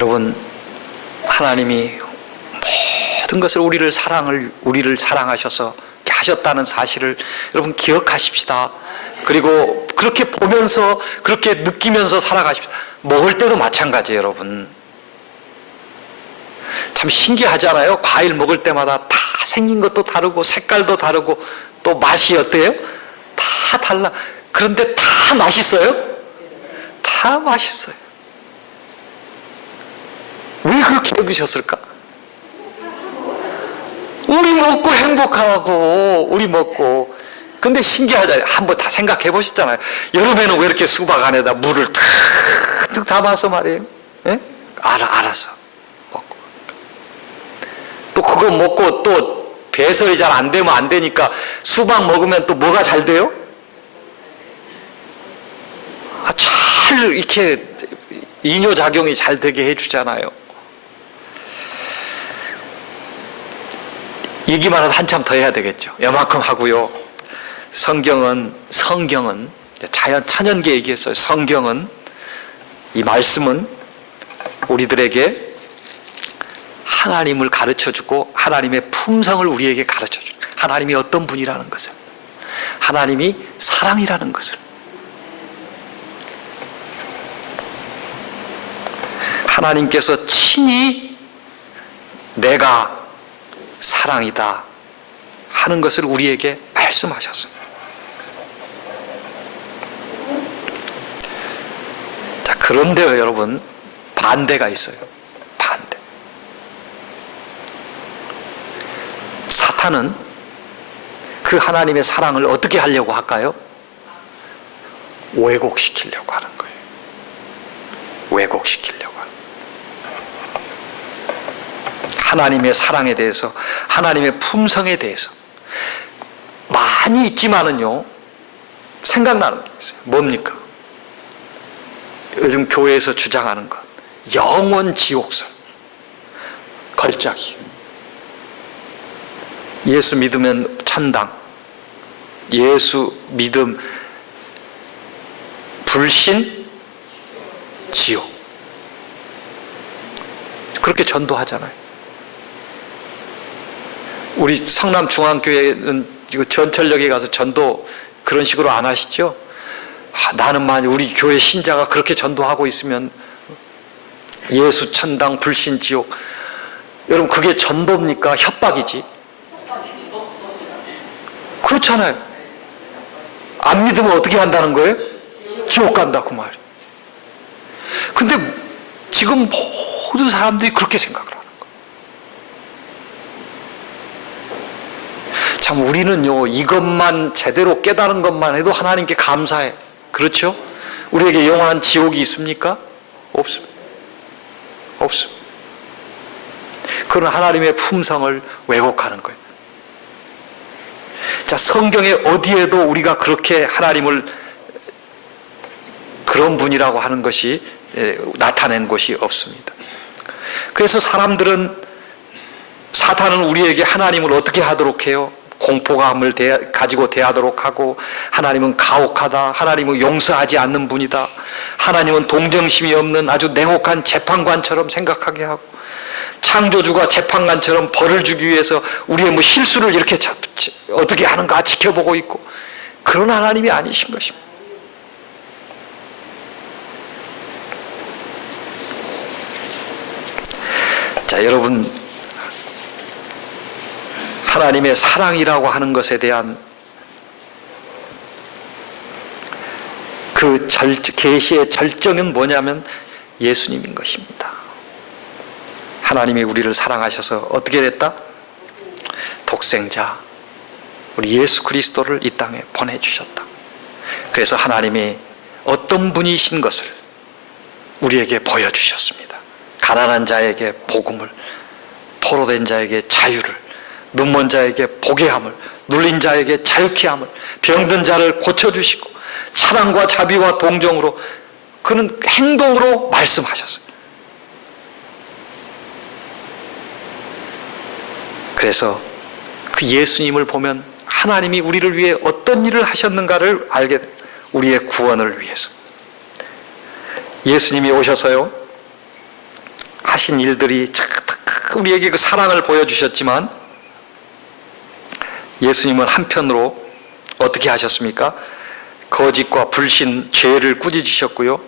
여러분, 하나님이 모든 것을 우리를 사랑하셔서 이렇게 하셨다는 사실을 여러분 기억하십시다. 그리고 그렇게 보면서 그렇게 느끼면서 살아가십시다. 먹을 때도 마찬가지예요, 여러분. 참 신기하잖아요. 과일 먹을 때마다 다 생긴 것도 다르고 색깔도 다르고 또 맛이 어때요? 다 달라. 그런데 다 맛있어요? 다 맛있어요. 왜 그렇게 얻으셨을까? 우리 먹고 행복하고 우리 먹고. 근데 신기하잖아요. 한번 다 생각해 보셨잖아요. 여름에는 왜 이렇게 수박 안에다 물을 탁 담아서 말이에요. 예? 알았어. 먹고. 또 그거 먹고 또 배설이 잘 안 되면 안 되니까 수박 먹으면 또 뭐가 잘 돼요? 잘 이렇게 이뇨작용이 잘 되게 해주잖아요. 얘기만 해도 한참 더 해야 되겠죠. 요만큼 하고요. 성경은 찬연계 얘기했어요. 성경은, 이 말씀은 우리들에게 하나님을 가르쳐주고 하나님의 품성을 우리에게 가르쳐주고, 하나님이 어떤 분이라는 것을, 하나님이 사랑이라는 것을, 하나님께서 친히 내가 사랑이다 하는 것을 우리에게 말씀하셨습니다. 자, 그런데요, 여러분, 반대가 있어요. 반대. 사탄은 그 하나님의 사랑을 어떻게 하려고 할까요? 왜곡시키려고 하는 거예요. 왜곡시키려고 하는 거예요. 하나님의 사랑에 대해서, 하나님의 품성에 대해서 많이 있지만은요, 생각나는 게 있어요. 뭡니까? 요즘 교회에서 주장하는 것, 영원 지옥설, 걸작이. 예수 믿으면 천당, 예수 믿음 불신 지옥. 그렇게 전도하잖아요. 우리 성남중앙교회는 이거 전철역에 가서 전도 그런 식으로 안 하시죠? 나는 만약 우리 교회 신자가 그렇게 전도하고 있으면 예수 천당 불신 지옥. 여러분, 그게 전도입니까? 협박이지. 그렇잖아요. 안 믿으면 어떻게 한다는 거예요? 지옥 간다고 말이에요. 근데 지금 모든 사람들이 그렇게 생각을 하는 거예요. 참, 우리는요, 이것만 제대로 깨달은 것만 해도 하나님께 감사해. 그렇죠? 우리에게 영원한 지옥이 있습니까? 없습니다. 없습니다. 그런 하나님의 품성을 왜곡하는 거예요. 자, 성경에 어디에도 우리가 그렇게 하나님을 그런 분이라고 하는 것이 나타낸 곳이 없습니다. 그래서 사탄은 우리에게 하나님을 어떻게 하도록 해요? 공포감을 가지고 대하도록 하고, 하나님은 가혹하다, 하나님은 용서하지 않는 분이다, 하나님은 동정심이 없는 아주 냉혹한 재판관처럼 생각하게 하고, 창조주가 재판관처럼 벌을 주기 위해서 우리의 뭐 실수를 이렇게 어떻게 하는가 지켜보고 있고, 그런 하나님이 아니신 것입니다. 자, 여러분, 하나님의 사랑이라고 하는 것에 대한 그 계시의 절정은 뭐냐면 예수님인 것입니다. 하나님이 우리를 사랑하셔서 어떻게 됐다? 독생자 우리 예수 그리스도를 이 땅에 보내주셨다. 그래서 하나님이 어떤 분이신 것을 우리에게 보여주셨습니다. 가난한 자에게 복음을, 포로된 자에게 자유를, 눈먼 자에게 보게 함을, 눌린 자에게 자유케 함을, 병든 자를 고쳐주시고 사랑과 자비와 동정으로, 그는 행동으로 말씀하셨어요. 그래서 그 예수님을 보면 하나님이 우리를 위해 어떤 일을 하셨는가를 알게 돼요. 우리의 구원을 위해서. 예수님이 오셔서요, 하신 일들이 참 우리에게 그 사랑을 보여주셨지만 예수님은 한편으로 어떻게 하셨습니까? 거짓과 불신, 죄를 꾸짖으셨고요.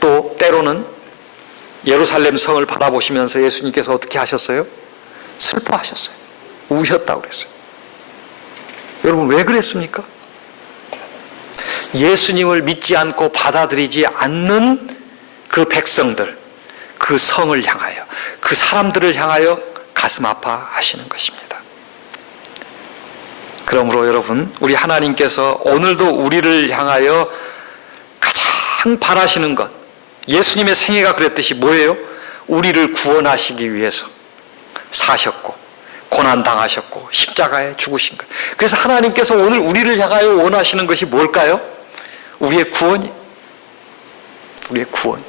또 때로는 예루살렘 성을 바라보시면서 예수님께서 어떻게 하셨어요? 슬퍼하셨어요. 우셨다고 그랬어요. 여러분 왜 그랬습니까? 예수님을 믿지 않고 받아들이지 않는 그 백성들, 그 성을 향하여, 그 사람들을 향하여 가슴 아파하시는 것입니다. 그러므로 여러분, 우리 하나님께서 오늘도 우리를 향하여 가장 바라시는 것, 예수님의 생애가 그랬듯이 뭐예요? 우리를 구원하시기 위해서 사셨고 고난당하셨고 십자가에 죽으신 것. 그래서 하나님께서 오늘 우리를 향하여 원하시는 것이 뭘까요? 우리의 구원이, 우리의 구원.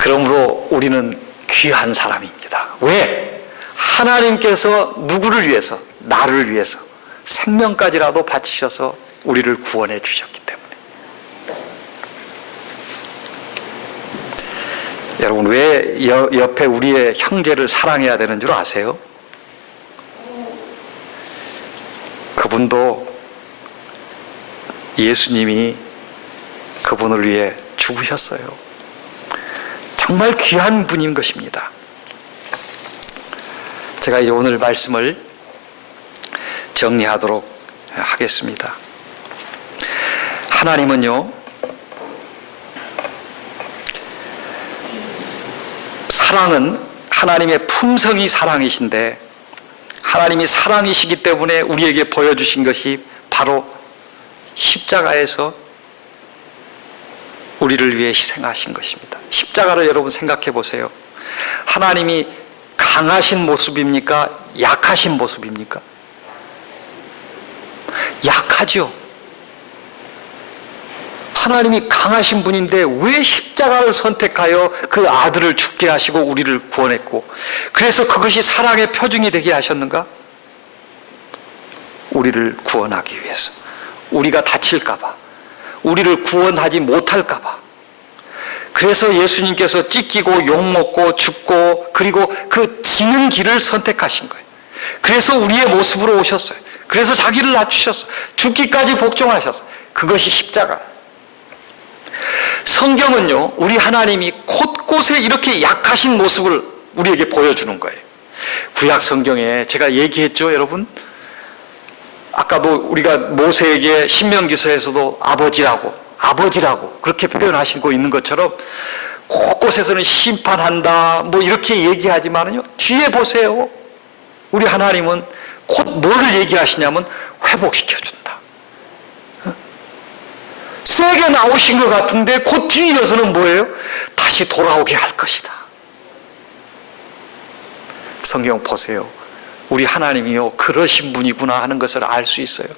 그러므로 우리는 귀한 사람입니다. 왜? 하나님께서 누구를 위해서? 나를 위해서 생명까지라도 바치셔서 우리를 구원해 주셨기 때문에. 여러분 왜 옆에 우리의 형제를 사랑해야 되는 줄 아세요? 그분도 예수님이 그분을 위해 죽으셨어요. 정말 귀한 분인 것입니다. 제가 이제 오늘 말씀을 정리하도록 하겠습니다. 하나님은요, 사랑은 하나님의 품성이 사랑이신데, 하나님이 사랑이시기 때문에 우리에게 보여주신 것이 바로 십자가에서 우리를 위해 희생하신 것입니다. 십자가를 여러분 생각해 보세요. 하나님이 강하신 모습입니까? 약하신 모습입니까? 약하죠. 하나님이 강하신 분인데 왜 십자가를 선택하여 그 아들을 죽게 하시고 우리를 구원했고, 그래서 그것이 사랑의 표징이 되게 하셨는가? 우리를 구원하기 위해서. 우리가 다칠까 봐, 우리를 구원하지 못할까 봐. 그래서 예수님께서 찢기고 욕먹고 죽고 그리고 그 지는 길을 선택하신 거예요. 그래서 우리의 모습으로 오셨어요. 그래서 자기를 낮추셨어요. 죽기까지 복종하셨어요. 그것이 십자가. 성경은요, 우리 하나님이 곳곳에 이렇게 약하신 모습을 우리에게 보여주는 거예요. 구약 성경에 제가 얘기했죠, 여러분? 아까도 우리가 모세에게 신명기서에서도 아버지라고 그렇게 표현하시고 있는 것처럼 곳곳에서는 심판한다 뭐 이렇게 얘기하지만은요, 뒤에 보세요. 우리 하나님은 곧 뭐를 얘기하시냐면 회복시켜준다. 세게 나오신 것 같은데 곧 뒤에서는 뭐예요? 다시 돌아오게 할 것이다. 성경 보세요. 우리 하나님이요, 그러신 분이구나 하는 것을 알 수 있어요.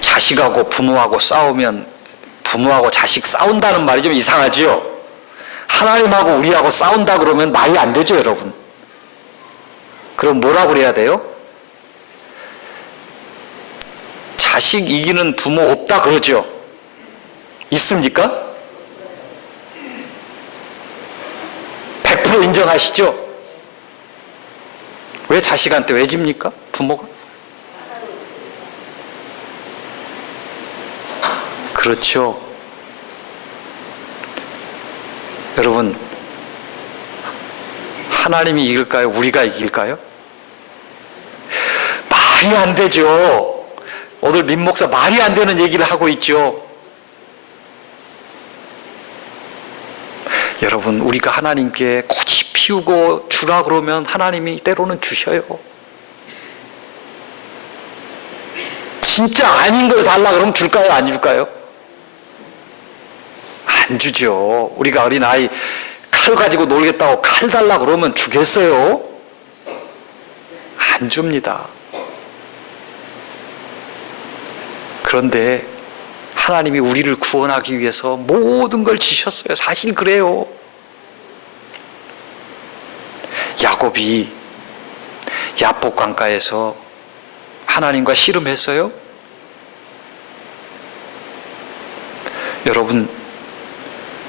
자식하고 부모하고 싸우면 부모하고 자식 싸운다는 말이 좀 이상하지요? 하나님하고 우리하고 싸운다 그러면 말이 안 되죠, 여러분? 그럼 뭐라고 그래야 돼요? 자식 이기는 부모 없다 그러죠? 있습니까? 100% 인정하시죠? 왜 자식한테 왜 집니까? 부모가? 그렇죠. 여러분, 하나님이 이길까요? 우리가 이길까요? 말이 안 되죠. 오늘 민 목사 말이 안 되는 얘기를 하고 있죠. 여러분, 우리가 하나님께 꽃이 피우고 주라 그러면 하나님이 때로는 주셔요. 진짜 아닌 걸 달라 그러면 줄까요? 안 줄까요? 안 주죠. 우리가 어린아이 칼 가지고 놀겠다고 칼 달라 그러면 주겠어요? 안 줍니다. 그런데 하나님이 우리를 구원하기 위해서 모든 걸 지셨어요. 사실 그래요. 야곱이 야복 강가에서 하나님과 씨름했어요? 여러분,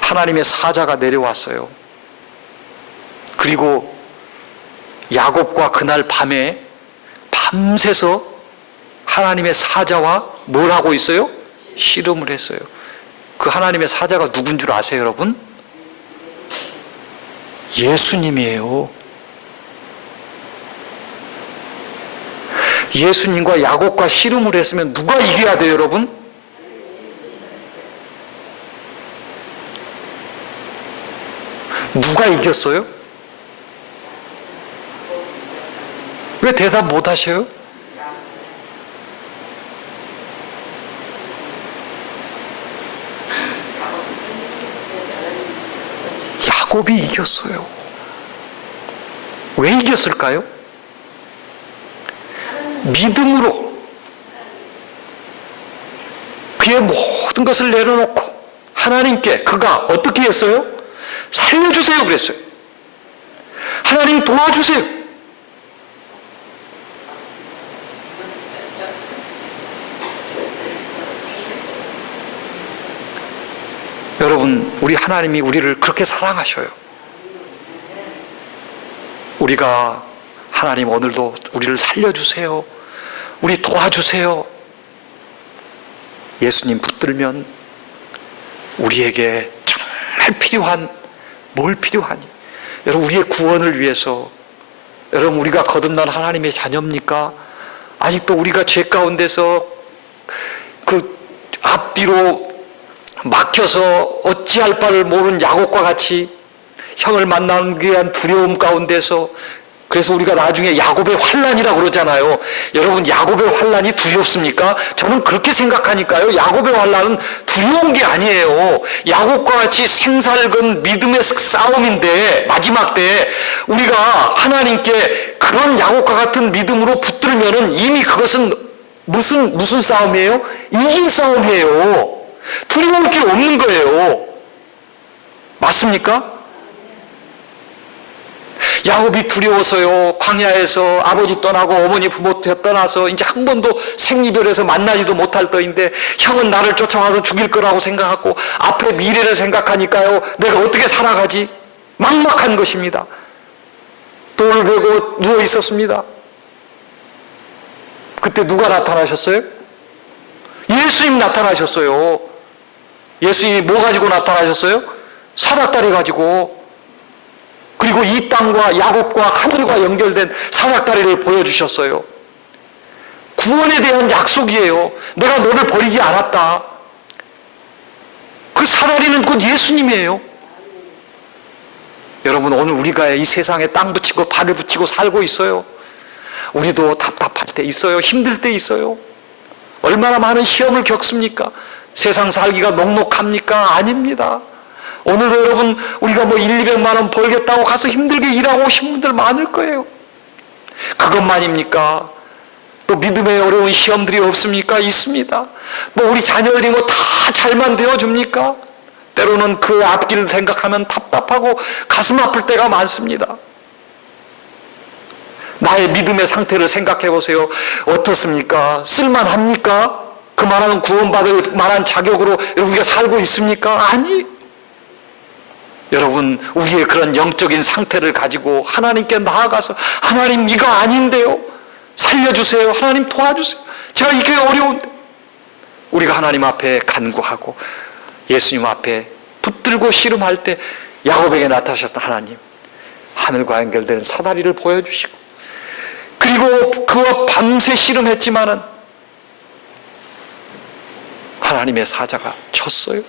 하나님의 사자가 내려왔어요. 그리고 야곱과 그날 밤에 밤새서 하나님의 사자와 뭘 하고 있어요? 씨름을 했어요. 그 하나님의 사자가 누군 줄 아세요, 여러분? 예수님이에요. 예수님과 야곱과 씨름을 했으면 누가 이겨야 돼요, 여러분? 누가 이겼어요? 왜 대답 못 하셔요? 야곱이 이겼어요. 왜 이겼을까요? 믿음으로 그의 모든 것을 내려놓고 하나님께 그가 어떻게 했어요? 살려주세요 그랬어요. 하나님 도와주세요. 여러분, 우리 하나님이 우리를 그렇게 사랑하셔요. 우리가 하나님 오늘도 우리를 살려주세요. 우리 도와주세요. 예수님 붙들면 우리에게 정말 필요한 뭘 필요하니? 여러분, 우리의 구원을 위해서 여러분, 우리가 거듭난 하나님의 자녀입니까? 아직도 우리가 죄 가운데서 그 앞뒤로 막혀서 어찌할 바를 모르는 야곱과 같이 형을 만나기 위한 두려움 가운데서, 그래서 우리가 나중에 야곱의 환난이라고 그러잖아요. 여러분, 야곱의 환난이 두렵습니까? 저는 그렇게 생각하니까요. 야곱의 환난은 두려운 게 아니에요. 야곱과 같이 생살근 믿음의 싸움인데 마지막 때 우리가 하나님께 그런 야곱과 같은 믿음으로 붙들면은 이미 그것은 무슨 싸움이에요? 이긴 싸움이에요. 두려울 게 없는 거예요. 맞습니까? 야곱이 두려워서요, 광야에서 아버지 떠나고 어머니 부모 떠나서 이제 한 번도 생이별해서 만나지도 못할 터인데 형은 나를 쫓아와서 죽일 거라고 생각하고 앞에 미래를 생각하니까요, 내가 어떻게 살아가지? 막막한 것입니다. 돌을 베고 누워 있었습니다. 그때 누가 나타나셨어요? 예수님 나타나셨어요. 예수님이 뭐 가지고 나타나셨어요? 사닥다리 가지고. 그리고 이 땅과 야곱과 하늘과 연결된 사닥다리를 보여주셨어요. 구원에 대한 약속이에요. 내가 너를 버리지 않았다. 그 사다리는 곧 예수님이에요. 여러분, 오늘 우리가 이 세상에 땅 붙이고 발을 붙이고 살고 있어요. 우리도 답답할 때 있어요. 힘들 때 있어요. 얼마나 많은 시험을 겪습니까? 세상 살기가 녹록합니까? 아닙니다. 오늘도 여러분, 우리가 뭐 200만 원 벌겠다고 가서 힘들게 일하고 오신 분들 많을 거예요. 그것만입니까? 또 믿음의 어려운 시험들이 없습니까? 있습니다. 뭐 우리 자녀들이 뭐 다 잘만 되어줍니까? 때로는 그 앞길을 생각하면 답답하고 가슴 아플 때가 많습니다. 나의 믿음의 상태를 생각해 보세요. 어떻습니까? 쓸만합니까? 그만한 구원받을 만한 자격으로 우리가 살고 있습니까? 아니. 여러분, 우리의 그런 영적인 상태를 가지고 하나님께 나아가서 하나님, 이거 아닌데요, 살려주세요. 하나님 도와주세요. 제가 이게 어려운데. 우리가 하나님 앞에 간구하고 예수님 앞에 붙들고 씨름할 때 야곱에게 나타나셨던 하나님, 하늘과 연결된 사다리를 보여주시고, 그리고 그와 밤새 씨름했지만은 하나님의 사자가 쳤어요.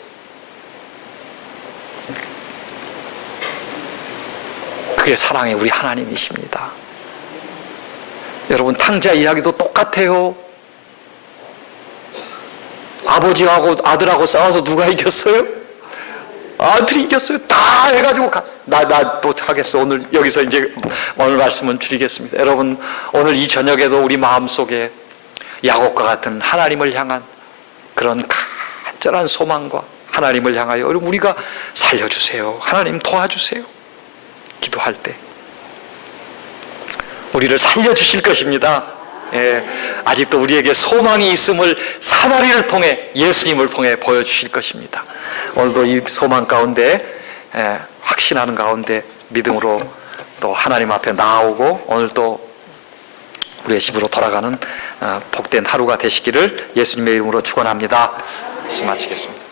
그게 사랑의 우리 하나님이십니다. 여러분, 탕자 이야기도 똑같아요. 아버지하고 아들하고 싸워서 누가 이겼어요? 아들이 이겼어요. 다 해가지고 나 또 하겠어. 오늘 여기서 이제 오늘 말씀은 줄이겠습니다. 여러분, 오늘 이 저녁에도 우리 마음속에 야곱과 같은 하나님을 향한 그런 간절한 소망과 하나님을 향하여 여러분, 우리가 살려주세요, 하나님 도와주세요 기도할 때 우리를 살려주실 것입니다. 예, 아직도 우리에게 소망이 있음을 사마리를 통해, 예수님을 통해 보여주실 것입니다. 오늘도 이 소망 가운데, 확신하는 가운데 믿음으로 또 하나님 앞에 나아오고 오늘 또 우리의 집으로 돌아가는 복된 하루가 되시기를 예수님의 이름으로 축원합니다. 말씀 마치겠습니다.